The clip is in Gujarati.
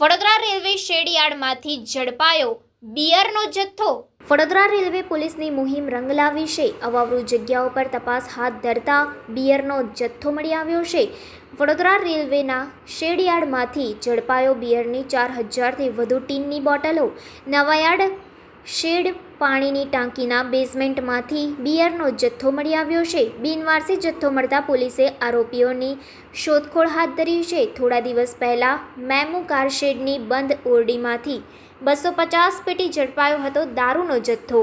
વડોદરા રેલવે શેડયાર્ડમાંથી ઝડપાયો બિયરનો જથ્થો। વડોદરા રેલવે પોલીસની મુહિમ રંગ લાવી છે। અવાવરૂ જગ્યાઓ પર તપાસ હાથ ધરતા બિયરનો જથ્થો મળી આવ્યો છે। વડોદરા રેલવેના શેડયાર્ડમાંથી ઝડપાયો બિયરની 4000થી વધુ ટીનની બોટલો। નવાયાર્ડ શેડ પાણીની ટાંકીના બેઝમેન્ટમાંથી બિયરનો જથ્થો મળી આવ્યો છે। બિનવારસી જથ્થો મળતા પોલીસે આરોપીઓની શોધખોળ હાથ ધરી છે। થોડા દિવસ પહેલા મેમુ કારશેડની બંધ ઓરડીમાંથી 250 પેટી ઝડપાયો હતો દારૂનો જથ્થો।